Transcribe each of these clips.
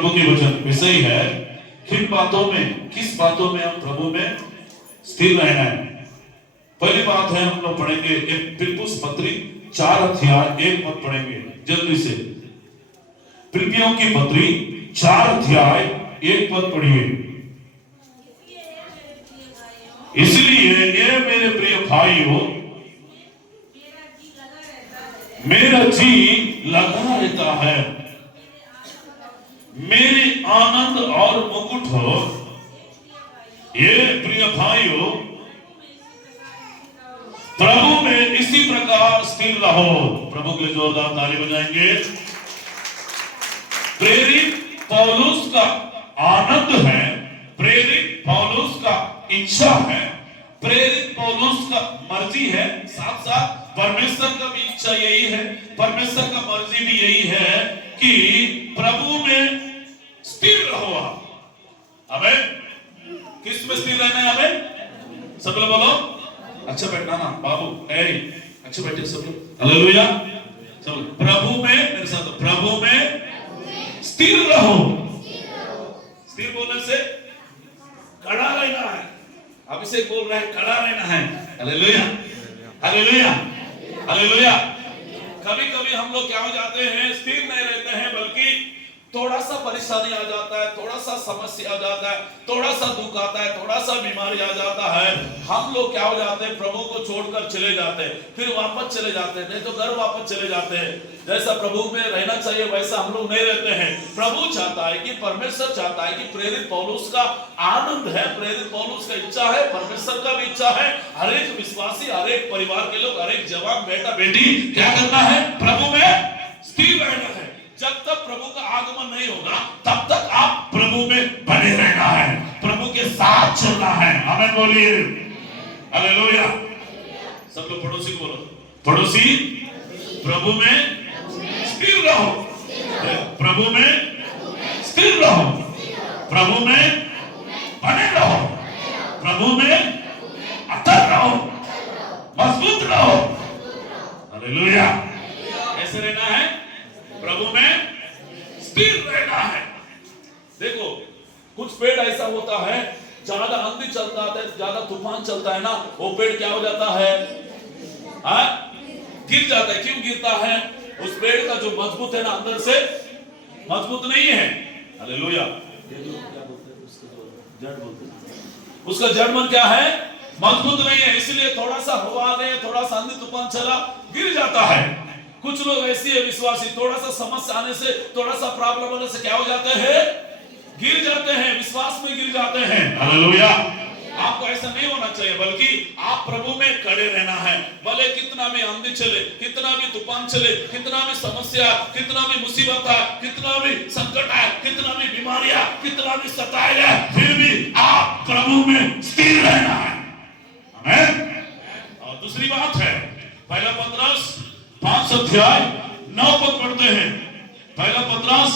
प्रभु की वचन विषय है किन बातों में, किस बातों में हम प्रभु में स्थिर रहना है। पहली बात है हम लोग पढ़ेंगे फिलिप्पुस पत्री 4 अध्याय 1 पद पढ़ेंगे जल्दी से। फिलिप्पियों की पत्री 4 अध्याय 1 पद पढ़िए। इसलिए ये मेरे प्रिय भाइयों, मेरा जी लगा रहता है, मेरे आनंद और मुकुट हो। ये प्रिय भाइयों, प्रभु में इसी प्रकार स्थिर रहो। प्रभु के जोरदार ताली बजाएंगे। प्रेरित पौलुस का आनंद है, प्रेरित पौलुस का इच्छा है, प्रेरित पौलुस का मर्जी है, साथ साथ परमेश्वर का भी इच्छा यही है, परमेश्वर का मर्जी भी यही है कि प्रभु में स्थिर रहो आप। आमीन। किस में स्थिर रहना है हमें? सब लोग बोलो। अच्छा बैठना ना बाबू, अच्छा बैठे सब लोग। हालेलुया। सब लोग प्रभु में, मेरे साथ प्रभु में स्थिर रहो। स्थिर बोलने से खड़ा रहना है। अभिषेक बोल रहा है खड़ा रहना है। Hallelujah, hallelujah, hallelujah. कभी कभी हम लोग क्या हो जाते हैं, स्थिर नहीं रहते हैं, बल्कि थोड़ा सा परेशानी आ जाता है, थोड़ा सा समस्या आ जाता है, थोड़ा सा दुख आता है, थोड़ा सा बीमारी आ जाता है, हम लोग क्या हो जाते हैं, प्रभु को छोड़कर चले जाते हैं, फिर वापस चले जाते हैं, नहीं तो घर वापस चले जाते हैं। जैसा प्रभु में रहना चाहिए वैसा हम लोग नहीं रहते हैं। प्रभु चाहता है कि, परमेश्वर चाहता है कि प्रेरित पौलुस का आनंद है, प्रेरित पौलुस का इच्छा है, परमेश्वर का भी इच्छा है, हर एक विश्वासी, हर एक परिवार के लोग, हर एक जवान बेटा बेटी क्या करना है, प्रभु में स्थिर रहना है। जब तक प्रभु का आगमन नहीं होगा तब तक आप प्रभु में बने रहना है, प्रभु के साथ चलना है। आमीन बोलिए। हालेलुया। सब लोग पड़ोसी को बोलो, पड़ोसी प्रभु में स्थिर रहो, प्रभु में स्थिर रहो, प्रभु में बने रहो, प्रभु में अटल रहो, मजबूत रहो। हालेलुया। कैसे रहना है? प्रभु में स्थिर रहना है। देखो कुछ पेड़ ऐसा होता है, ज्यादा आंधी चलता है, ज्यादा तूफान चलता है ना, वो पेड़ क्या हो जाता है, गिर जाता है। क्यों गिरता है? उस पेड़ का जो मजबूत है ना, अंदर से मजबूत नहीं है। हालेलुया। उसका जड़ मन क्या है, मजबूत नहीं है, इसलिए थोड़ा सा हवा गए, थोड़ा सा आंधी तूफान चला, गिर जाता है। कुछ लोग ऐसे है विश्वासी, थोड़ा सा समस्या आने से, थोड़ा सा प्रॉब्लम होने से क्या हो जाते हैं, गिर जाते हैं, विश्वास में गिर जाते हैं। हालेलुया। आपको ऐसा नहीं होना चाहिए, बल्कि आप प्रभु में खड़े रहना है। भले कितना भी आंधी चले, कितना भी तूफान चले, कितना भी समस्या, कितना भी मुसीबत है, कितना भी संकट है, कितना भी बीमारियां, कितना भी सताए, फिर भी आप प्रभु में स्थिर रहना है। आमीन। और दूसरी बात है, पहला पतरस 5 अध्याय 9 पद पढ़ते हैं। पहला पतरस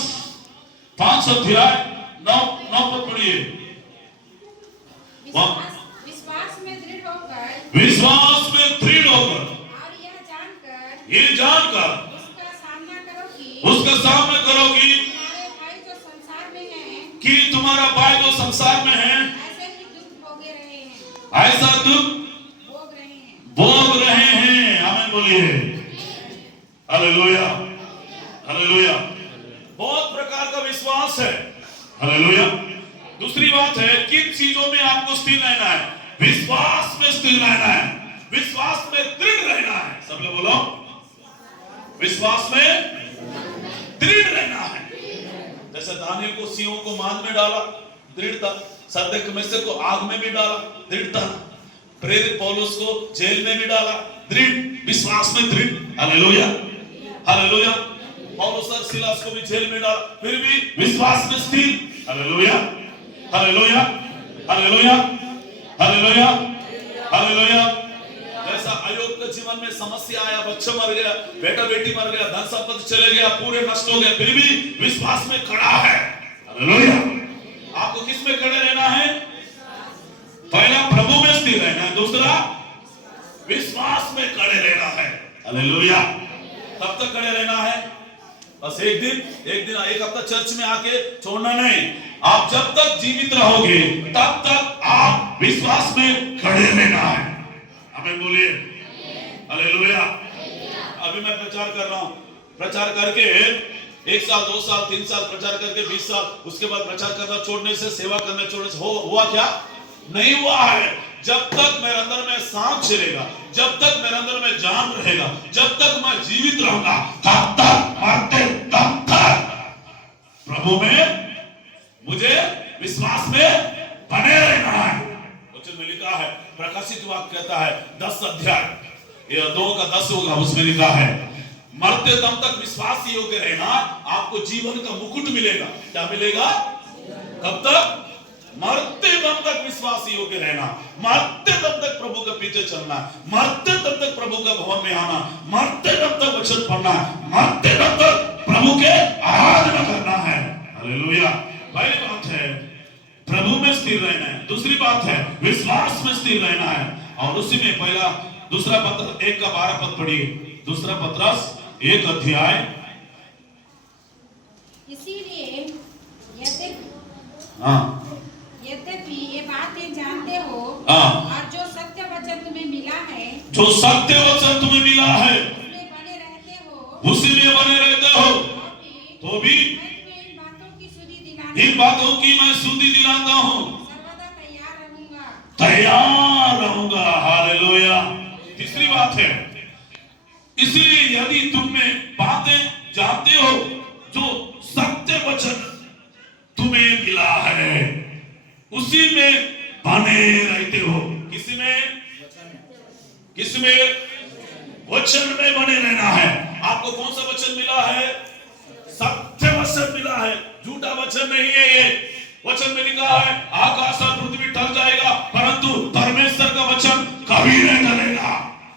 5 अध्याय 9 पद पढ़िए। विश्वास में दृढ़ होकर, विश्वास में दृढ़ होकर, और ये जानकर उसका सामना करो कि तुम्हारे भाई जो संसार में हैं, कि तुम्हारा भाई जो संसार में है, ऐसे ही दुख भोगे रहे हैं, ऐसा दुख भोग रहे हैं। आमीन बोलिए। Hallelujah, hallelujah. बहुत प्रकार का विश्वास है। हालेलुया। दूसरी बात है, किन चीजों में आपको स्थिर रहना है? विश्वास में स्थिर रहना है, विश्वास में दृढ़ रहना है। सब लोग बोलो, विश्वास में दृढ़ रहना है। जैसे दानियल को सिंहों को मान में डाला, दृढ़ता। सद्दक मेशक को आग में भी डाला, दृढ़ता। प्रेरित पौलुस को जेल में भी डाला, दृढ़, विश्वास में दृढ़। Hallelujah, hallelujah. पौलुस और सिलास को भी जेल में डाला, फिर भी विश्वास में स्थिर। Hallelujah, hallelujah, hallelujah, hallelujah, hallelujah. जैसा अय्यूब के जीवन में समस्या आया, बच्चा मर गया, बेटा बेटी मर गया, धन संपत्ति चले गया, पूरे नष्ट हो गए, फिर भी विश्वास में खड़ा है। हालेलुया। आपको किस में खड़े रहना है? पहला प्रभु में स्थिर रहना है, दूसरा विश्वास में खड़े रहना है। हालेलुया। कब तक खड़े रहना है? बस एक हफ्ता चर्च में आके छोड़ना नहीं। आप जब तक जीवित रहोगे तब तक आप विश्वास में खड़े रहना है। हमें बोलिए हालेलुया। अभी मैं प्रचार कर रहा हूं, प्रचार करके 1 साल 2 साल 3 साल प्रचार करके 20 साल, उसके बाद प्रचार करना छोड़ने से, सेवा करना छोड़ने से हुआ क्या? नहीं हुआ है। जब तक मेरे अंदर में सांस चलेगा, जब तक मेरे अंदर में जान रहेगा, जब तक मैं जीवित रहूंगा, तब तक मरते तब तक प्रभु में मुझे विश्वास में बने रहना है। वचन में लिखा है, प्रकाशित वाक्य कहता है 10 अध्याय, ये 2 का 10 होगा, उसमें लिखा है मरते दम तक विश्वास योग्य रहना, आपको जीवन का मुकुट मिलेगा। क्या मिलेगा? कब तक? मरते दम तक विश्वास योग्य रहना, मरते दम तक प्रभु के पीछे चलना, मरते दम तक प्रभु का भवन में आना, मरते दम तक वचन पढ़ना, मरते दम तक प्रभु के आराधना करना है। हालेलुया। पहली बात है प्रभु में स्थिर रहना है, दूसरी बात है विश्वास में स्थिर रहना है। और उसी में पहला दूसरा पत्र 1 का 12 पद पढ़िए। दूसरा पत्रस 1 अध्याय। इसीलिए यद्यपि ये बातें जानते हो और जो सत्य वचन तुम्हें मिला है, जो सत्य वचन तुम्हें मिला है उसमें बने रहते हो, उसी में बने रहते हो, तो भी इन बातों की सुधि इन बातों की मैं सुधि दिलाता हूँ, सर्वदा तैयार रहूंगा। हालेलुया। तीसरी बात है, इसलिए यदि तुम में बातें जानते हो जो सत्य वचन तुम्हें मिला है, उसी में बने रहते हो। किसमें? वचन में बने रहना है। आपको कौन सा वचन मिला है? सत्य वचन मिला है, झूठा वचन नहीं है। ये वचन में लिखा है आकाश और पृथ्वी टल जाएगा परंतु परमेश्वर का वचन कभी नहीं टलेगा।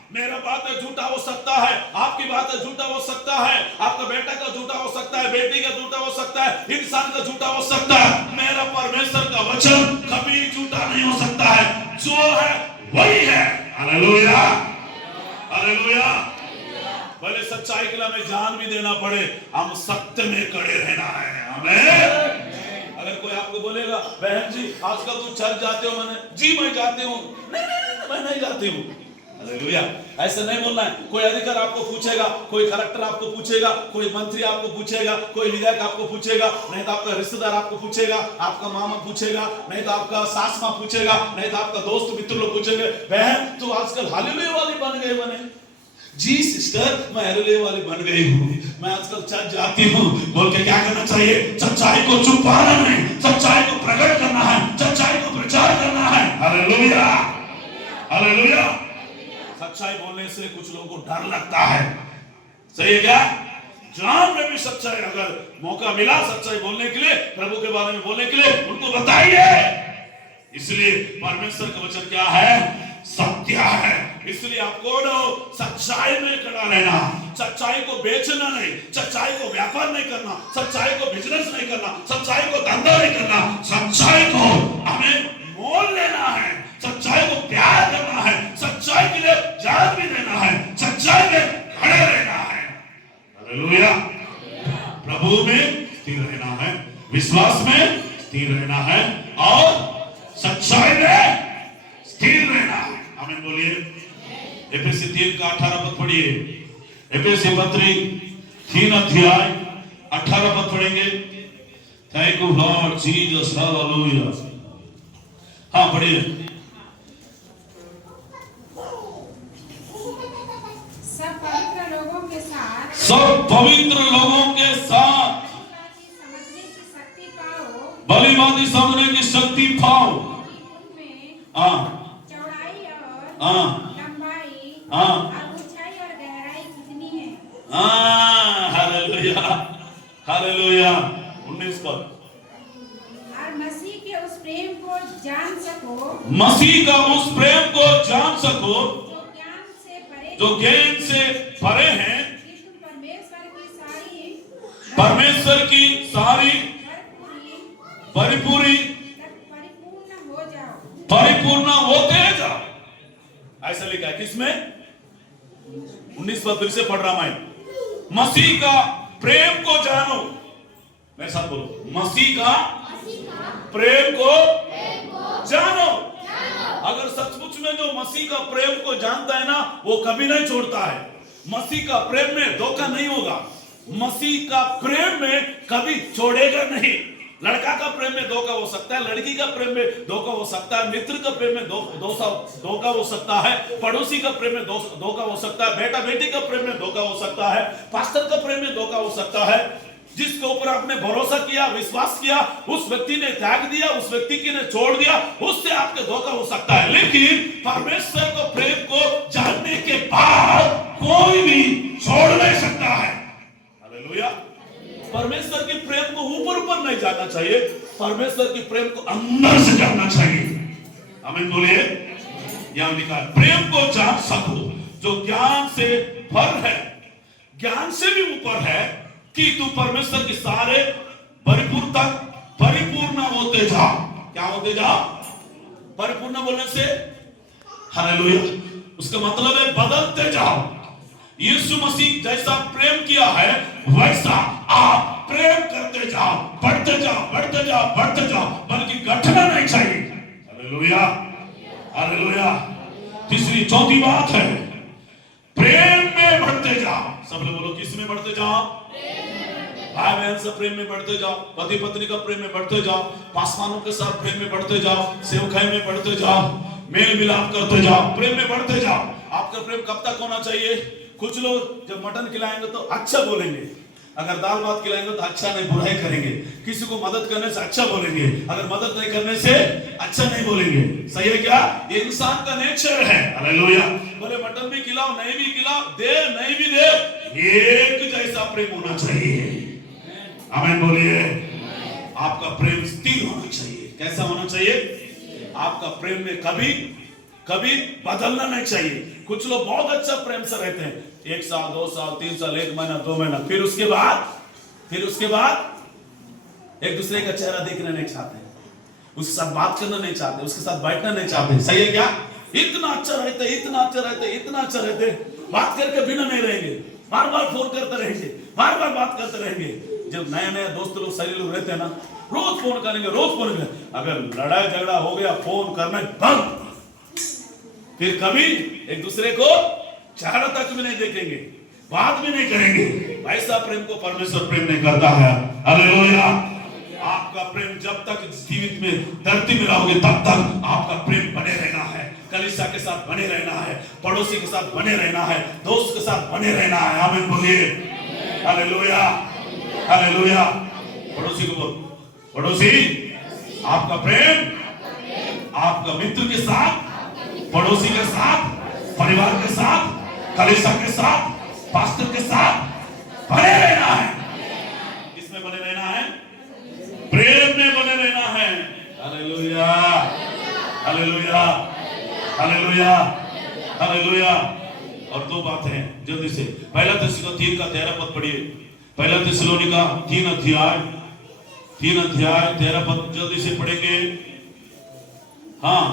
मेरा बात झूठा हो सकता है, आपकी बात झूठा हो सकता है, आपका बेटा का झूठा हो सकता है, बेटी का झूठा हो सकता है, इंसान का झूठा हो सकता है। मेरा परमेश्वर का वचन कभी झूठा नहीं हो सकता है, जो है वही है। Hallelujah hallelujah. भले सच्चाई के लिए हमें जान भी देना पड़े, हम सत्य में खड़े रहना है। हमें अगर कोई आपको बोलेगा बहन जी आजकल तुम चर्च जाते हो, मैं जाती हूँ, नहीं मैं नहीं जाती हूँ। हालेलुया। ऐसा नहीं बोलना है। कोई अधिकार आपको पूछेगा, कोई कलेक्टर आपको पूछेगा, कोई मंत्री आपको पूछेगा, कोई विधायक आपको पूछेगा, नहीं तो आपका रिश्तेदार आपको पूछेगा, आपका मामा पूछेगा, नहीं तो आपका सास माँ पूछेगा, नहीं तो आपका दोस्त मित्र लोग पूछेंगे बहन तू आजकल हालेलुया वाली बन गए बने। जी सिस्टर मैं हालेलुया वाली बन गई हूँ, मैं आजकल चर्च जाती हूँ। बोल के क्या करना चाहिए? सच्चाई को छुपाना नहीं, सच्चाई को प्रकट करना है, सच्चाई को प्रचार करना है। Hallelujah hallelujah. सच्चाई बोलने से कुछ लोगों को डर लगता है, सही है क्या? जान में भी सच्चाई, अगर मौका मिला सच्चाई बोलने के लिए, प्रभु के बारे में बोलने के लिए, उनको बताइए। इसलिए परमेश्वर का वचन क्या है? सत्य है। इसलिए आपको सच्चाई में खड़ा रहना, सच्चाई को बेचना नहीं, सच्चाई को व्यापार नहीं करना, सच्चाई को बिजनेस नहीं करना, सच्चाई को धंधा नहीं करना, सच्चाई को हमें मोल लेना है, सच्चाई को प्यार करना है, सच्चाई के लिए जान भी देना है, सच्चाई में खड़े रहना है। हालेलुया। प्रभु में स्थिर रहना है, विश्वास में स्थिर रहना है और सच्चाई में स्थिर रहना है। आमीन बोलिए। एफएसी 3 का 18 पद पढ़िए। एफएसी पत्री 3 अध्याय 18 पद पढ़ेंगे। Thank you Lord Jesus. Hallelujah. हाँ पढ़िए। सब पवित्र लोगों के साथ भलीभांति समझने की शक्ति पाओ। चौड़ाई और लंबाई और ऊंचाई और गहराई कितनी है। Hallelujah hallelujah. 19 पद। और मसीह के उस प्रेम को जान सको, मसीह का उस प्रेम को जान सको जो ज्ञान से परे हैं, परमेश्वर की सारी परिपूर्ण होते जाओ। ऐसा लिखा है किसमें? 19 पद फिर से पढ़ रहा मैं। मसीह का प्रेम को जानो। मेरे साथ बोलो, मसीह का प्रेम को जानो। अगर सचमुच में जो मसीह का प्रेम को जानता है ना, वो कभी नहीं छोड़ता है। मसीह का प्रेम में धोखा नहीं होगा, मसीह का प्रेम में कभी छोड़ेगा नहीं। लड़का का प्रेम में धोखा हो सकता है, लड़की का प्रेम में धोखा हो सकता है, मित्र का प्रेम में धोखा हो सकता है, पड़ोसी का प्रेम में धोखा हो सकता है, बेटा बेटी का प्रेम में धोखा हो सकता है, पास्टर का प्रेम में धोखा हो सकता है। जिसके ऊपर आपने भरोसा किया, विश्वास किया, उस व्यक्ति ने त्याग दिया, उस व्यक्ति की ने छोड़ दिया, उससे आपके धोखा हो सकता है। लेकिन परमेश्वर को प्रेम को जानने के बाद कोई भी छोड़ नहीं सकता है। हालेलुया। परमेश्वर के प्रेम को ऊपर ऊपर नहीं जानना चाहिए, परमेश्वर के प्रेम को अंदर से जानना चाहिए। आमीन बोलिए। यहां लिखा है प्रेम को जान सको जो ज्ञान से भर है, ज्ञान से भी ऊपर है कि तू परमेश्वर के सारे परिपूर्ण होते जाओ। क्या होते जाओ? परिपूर्ण बोलने से हालेलुया, उसका मतलब है बदलते जाओ। यीशु मसीह जैसा प्रेम किया है वैसा आप प्रेम करते जाओ, बढ़ते जाओ, बढ़ते जाओ, बढ़ते जाओ, बल्कि घटना नहीं चाहिए। Hallelujah, hallelujah. तीसरी चौथी बात है प्रेम में बढ़ते जाओ। सब लोग बोलो, किस में बढ़ते जाओ? भाई बहन से प्रेम में बढ़ते जाओ, पति पत्नी का प्रेम में बढ़ते जाओ, पासवानों के साथ प्रेम में बढ़ते जाओ, सेवकाई में बढ़ते जाओ, मेल मिलाप करते जाओ, प्रेम में बढ़ते जाओ। आपका प्रेम कब तक होना चाहिए? कुछ लोग जब मटन खिलाएंगे तो अच्छा बोलेंगे, अगर दाल भात खिलाएंगे तो अच्छा नहीं, बुराई करेंगे। किसी को मदद करने से अच्छा बोलेंगे, अगर मदद नहीं करने से अच्छा नहीं बोलेंगे। सही है क्या? ये इंसान का नेचर है। हालेलुया। बोले मटन भी खिलाओ, नहीं भी खिलाओ, दे नहीं भी दे, एक जैसा प्रेम होना चाहिए। आमीन बोलिए। आपका प्रेम स्थिर होना चाहिए। कैसा होना चाहिए? आपका प्रेम में कभी कभी बदलना नहीं चाहिए। कुछ लोग बहुत अच्छा प्रेम से रहते हैं, 1 साल 2 साल 3 साल 1 महीना 2 महीना, फिर उसके बाद एक दूसरे का चेहरा देखना नहीं चाहते, उसके साथ बात करना नहीं चाहते, उसके साथ बैठना नहीं चाहते। सही है क्या? इतना अच्छा रहते, इतना अच्छा रहते, इतना अच्छा रहते, बात करके बिना नहीं रहेंगे, बार बार फोन करते रहेंगे, बार बार बात करते रहेंगे। जब नए नए दोस्त लोग सही लोग रहते हैं ना, रोज फोन करेंगे, रोज फोन करेंगे। अगर लड़ाई झगड़ा हो गया, फोन करना बंद, फिर कभी एक दूसरे को चेहरा तक भी नहीं देखेंगे, बात भी नहीं करेंगे। ऐसा प्रेम को परमेश्वर प्रेम नहीं करता है। हालेलुया। आपका प्रेम जब तक जीवित में धरती में रहोगे तब तक आपका प्रेम बने रहना है। कलीसिया के साथ बने रहना है, पड़ोसी के साथ बने रहना है, दोस्त के साथ बने रहना है। आमीन बोलिए। Hallelujah, hallelujah. पड़ोसी को बोल, पड़ोसी आपका प्रेम आपका मित्र के साथ, पड़ोसी के साथ, परिवार के साथ, कलीसिया के साथ, पास्टर के साथ बने रहना है। किसमें बने रहना है? प्रेम में बने रहना है। Hallelujah, hallelujah, hallelujah, hallelujah. और 2 बातें हैं जल्दी से। पहला थिस्सलुनीका 3 का 13 पद पढ़िए। पहला थिस्सलुनीका 3 अध्याय 13 पद जल्दी से पढ़ेंगे। हाँ।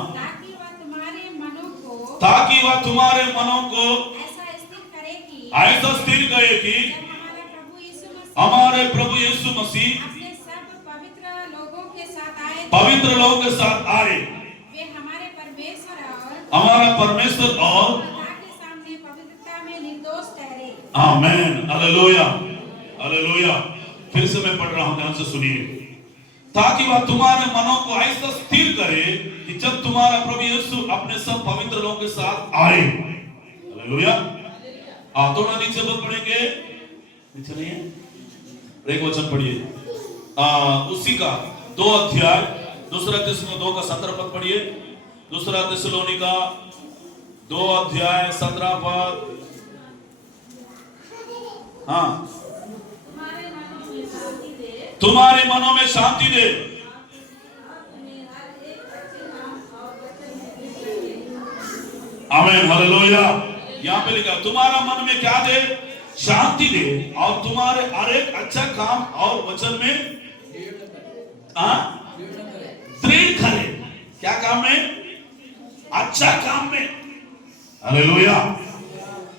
ताकि वह तुम्हारे मनों को ऐसा स्थिर करे कि हमारे प्रभु यीशु मसीह अपने सब पवित्र लोगों के साथ आए, वे हमारे हमारा परमेश्वर और के सामने पवित्रता में निर्दोष ठहरे। आमीन, हालेलुया, हालेलुया। फिर से मैं पढ़ रहा हूं, ध्यान से सुनिए। ताकि वह तुम्हारे मनों को ऐसा स्थिर करे कि जब तुम्हारा प्रभु यीशु अपने सब पवित्र लोगों के साथ आए। हालेलुया। थोड़ा नीचे बोल पढ़ेंगे, नीचे नहीं है, एक वचन पढ़िए। उसी का 2 अध्याय 2 थिस्सलुनीका 2 का 17 पद पढ़िए। 2 थिस्सलुनीका 2 अध्याय 17 पद। हाँ। तुम्हारे मनों में शांति दे। आमीन, हालेलुया। यहाँ पे लिखा तुम्हारा मन में क्या दे? शांति दे, और तुम्हारे हर एक अच्छा काम और वचन में दृढ़ करे। क्या काम में? अच्छा काम में। हालेलुया।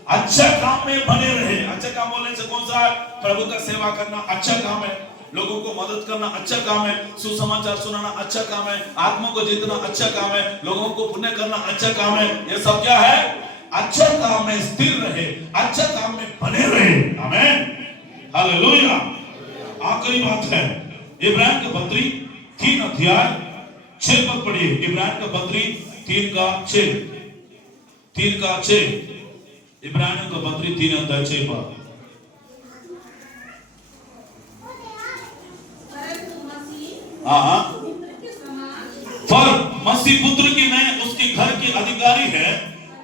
अच्छा काम में बने रहे। अच्छा काम बोलने से कौन सा है? प्रभु का सेवा करना अच्छा काम है, लोगों को मदद करना अच्छा काम है, सुसमाचार सुनाना अच्छा काम है, आत्मा को जीतना अच्छा काम है, लोगों को पुण्य करना अच्छा काम है। ये सब क्या है? अच्छा काम में स्थिर रहे, अच्छा काम में बने रहे। आमीन, हालेलुया। आखिरी बात है इब्राहिम के पत्री 3 अध्याय 6 पद पढ़िए। इब्राहिम का पत्री 3 का 6, 3 का 6, इब्राहिम का पत्री 3 अध्याय 6 पद। हाँ, पर मसीह पुत्र की नहीं, उसके घर के अधिकारी है,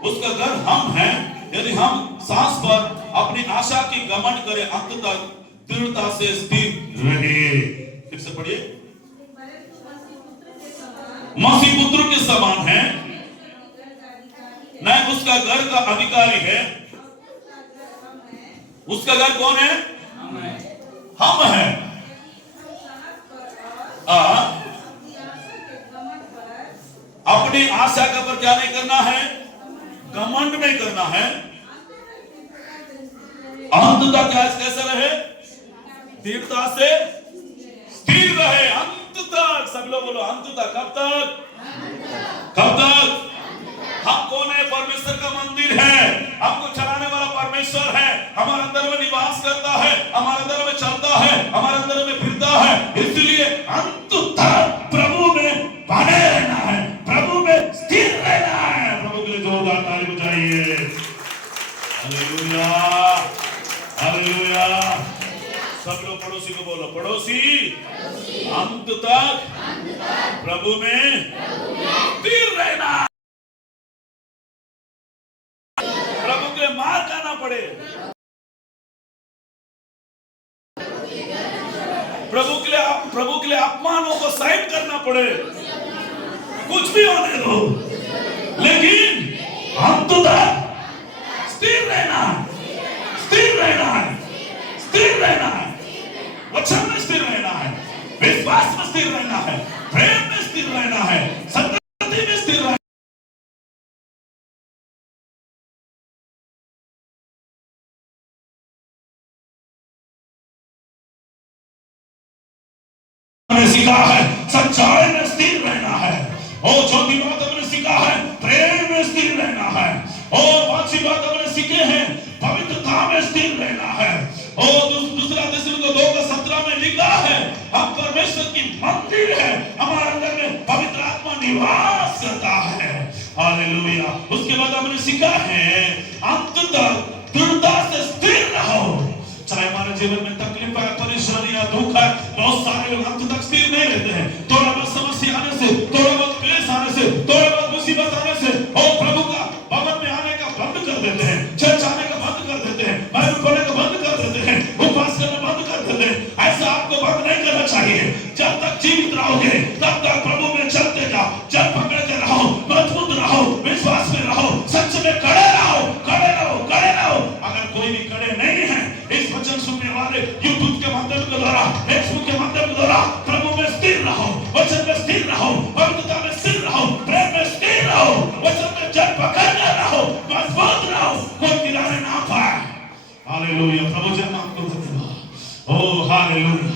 उसका घर हम हैं। यदि हम सांस पर अपनी आशा की घमंड करें, अंत तक दृढ़ता से स्थिर रहे। फिर से पढ़िए। मसीह पुत्र के समान है, नहीं उसका घर का अधिकारी है। उसका घर कौन है? हम हैं। अपनी आशा का पर क्या नहीं करना है? घमंड नहीं करना है। अंत तक कैसे रहे? दृढ़ता से स्थिर रहे। अंत तक, सब लोग बोलो अंत तक। कब तक? कब तक? हम कौन है? परमेश्वर का मंदिर है, हमको चलाने वाला परमेश्वर है, हमारे अंदर में निवास करता है, हमारे अंदर में चलता है, हमारे अंदर में फिरता है। इसलिए अंत तक प्रभु में बने रहना है, प्रभु में स्थिर रहना है। प्रभु के लिए जोरदार ताली बजाइए। Hallelujah, hallelujah. सब लोग पड़ोसी को बोलो, पड़ोसी अंत तक प्रभु में स्थिर रहना। प्रभु के मार खाना पड़े, प्रभु के लिए अपमानों को सहन करना पड़े, कुछ भी होने दो, लेकिन अंत तक स्थिर रहना है, स्थिर रहना है, स्थिर रहना है, वचन में स्थिर रहना है, विश्वास में स्थिर रहना है, प्रेम में स्थिर रहना है, संतति में स्थिर रहना है। सीखा है सच्चाई में स्थिर रहना है। और चौथी बात हमने सीखा है प्रेम में स्थिर रहना है। और पांचवी बात हमने सीखे हैं पवित्रता में स्थिर रहना है। और दूसरा थिस्सलुनीके 2:17 में लिखा है हम परमेश्वर की मंदिर है, हमारे अंदर में पवित्र आत्मा निवास करता है। हालेलुया। उसके बाद हमने सीखा है अंत तक दृढ़ता से स्थिर रहो। चाहे हमारे जीवन में तकलीफ है, परेशानी है, दुख है, बहुत सारे लोग अंत तक स्थिर नहीं रहते हैं। थोड़ा बहुत समस्या आने से, थोड़ा बहुत क्लेश आने से, थोड़ा बहुत मुसीबत आने से और प्रभु का भवन में आने का बंद कर देते हैं, चर्च आने का बंद कर देते हैं, बाइबल पढ़ने का बंद कर देते हैं, उपवास करना बंद कर देते हैं। ऐसा आपको बंद नहीं करना चाहिए। जब तक जीवित रहोगे तब तक प्रभु में चलते जाओ, जब पकड़ के रहो, मजबूत रहो, विश्वास में रहो, सच में खड़े रहो, खड़े रहो, खड़े रहो। अगर कोई भी खड़े नहीं है, इस वचन सुनने वाले यूट्यूब के माध्यम के द्वारा, फेसबुक के माध्यम के द्वारा प्रभु में स्थिर रहो, वचन में स्थिर रहो, पवित्रता में स्थिर रहो, प्रेम में स्थिर रहो, वचन में जड़ पकड़ के रहो, मजबूत रहो, कोई गिराने ना पाए। हालेलुया। प्रभु जी नाम को धन्यवाद। ओ हालेलुया।